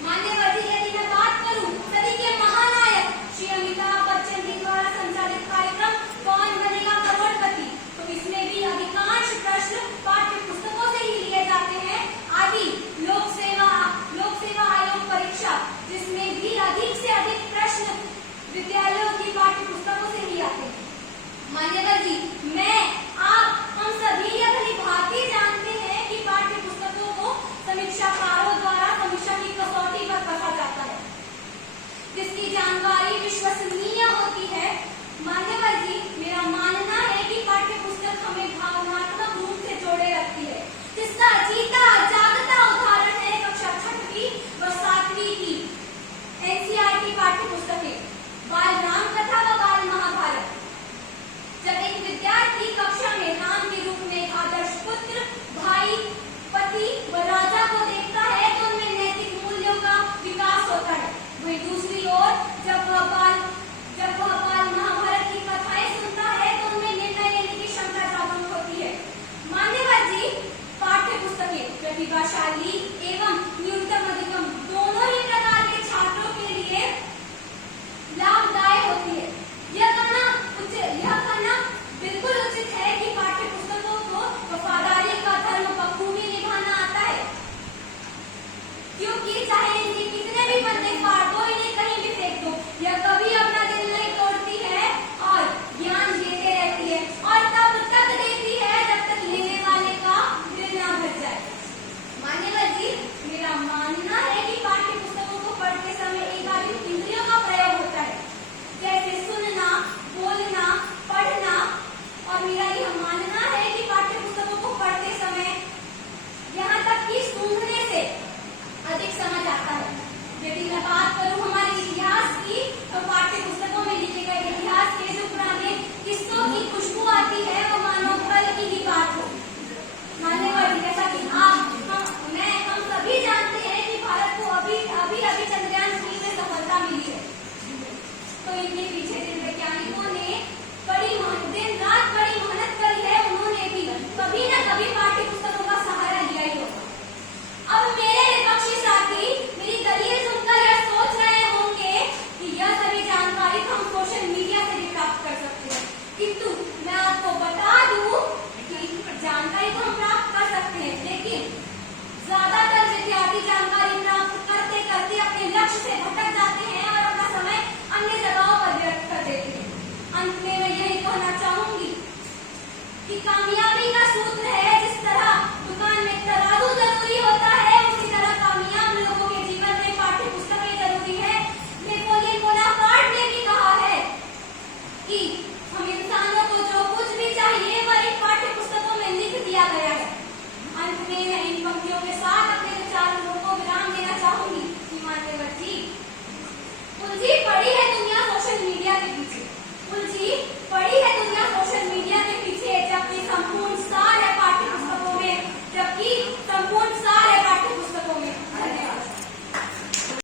मान्यवर जी, यदि मैं बात करूं सदी के महानायक श्री अमिताभ बच्चन जी द्वारा संचालित कार्यक्रम कौन बनेगा करोड़पति, तो इसमें भी अधिकांश प्रश्न पाठ्य पुस्तकों से ही लिए जाते हैं। आदि लोक सेवा आयोग परीक्षा, जिसमें भी अधिक से अधिक प्रश्न विद्यालयों की पाठ्य पुस्तकों से ही आते हैं। मान्यवर जी, मैं हम सभी यह भली भांति जानते हैं कि पाठ्य पुस्तकों को समीक्षाकारों द्वारा समीक्षा की कसौटी पर कसा जाता है, जिसकी जानकारी विश्वसनीय होती है। मान्यवर जी, मेरा मानना है कि पाठ्य पुस्तक हमें भावनात्मक रूप से जोड़े रखती है, जिसका जीता जागता उदाहरण है कक्षा 6वीं व 7वीं की एनसीईआरटी पाठ्य पुस्तकें, बाल राम कथा व बाल महाभारत। जब एक विद्यार्थी कक्षा में राम के रूप में एक आदर्श पुत्र, भाई, पति व राजा को देखता है तो उनमें नैतिक मूल्यों का विकास होता है। वहीं दूसरी ओर जब वह बाल महाभारत की कथाएं सुनता है तो उनमें निर्णय लेने की क्षमता जागृत होती है। मान्यवर जी, पाठ्य पुस्तकें प्रतिभाशाली एवं न्यूनतम अधिकतम दोनों ही प्रकार के छात्रों के लिए लाभदायक होती है। यह कहना बिल्कुल उचित है कि पाठ्य पुस्तकों को वफादारी का धर्म बखूबी निभाना आता है, क्योंकि चाहे इनके कितने भी पन्ने फाड़ दो, इन्हें कहीं भी फेंक दो, यह कभी अपना दिल नहीं तोड़ती है और ज्ञान देते रहती है, और तब तक देती है जब तक लेने वाले का दिल ना भर जाए। मान्यवर जी, मेरा मानना है कि पाठ्य पुस्तकों को पढ़ते समय एकाधिक इंद्रियों का प्रयोग होता है, जैसे सुनना, बोलना, पढ़ना, और मेरा यह मानना है कि पाठ्य पुस्तकों को पढ़ते समय यहाँ तक कि सूंघने से अधिक समझ आता है। यदि मैं बात करूं हमारे इतिहास की, तो पाठ्य पुस्तकों में लिखे गए इतिहास के जो पुराने किस्सों की खुशबू आती है वो मानो कल की ही बात हो। मान्यवर जी, जैसा कि हम सभी जानते हैं कि भारत को अभी चंद्रयान 3 में सफलता मिली है, तो इनके पीछे जिन वैज्ञानिकों ने दिन रात बड़ी मेहनत करी है, उन्होंने भी कभी न कभी पाठ्य पुस्तकों का सहारा लिया ही होगा। अब मेरे विपक्षी साथी मेरी दलील सुनकर यह सोच रहे होंगे कि यह सभी जानकारी तो हम सोशल मीडिया से भी प्राप्त कर सकते हैं, किंतु मैं आपको बता दूं कि जानकारी तो हम प्राप्त कर सकते हैं, लेकिन ज्यादातर विद्यार्थी जानकारी प्राप्त करते करते अपने लक्ष्य से भटक जाते हैं और अपना समय अन्य जगहों पर व्यर्थ कर देते हैं। अंत में मैं यही कहना चाहूंगी कि कामयाबी का सूत्र है, जिस तरह दुकान में तराजू जरूरी होता है, उसी तरह कामयाब लोगों के जीवन में पाठ्य पुस्तकें जरूरी है। नेपोलियन बोनापार्ट ने भी कहा है कि हम इंसानों को जो कुछ भी चाहिए वह इन पाठ्य पुस्तकों में लिख दिया गया है। अंत में इन पंक्तियों के साथ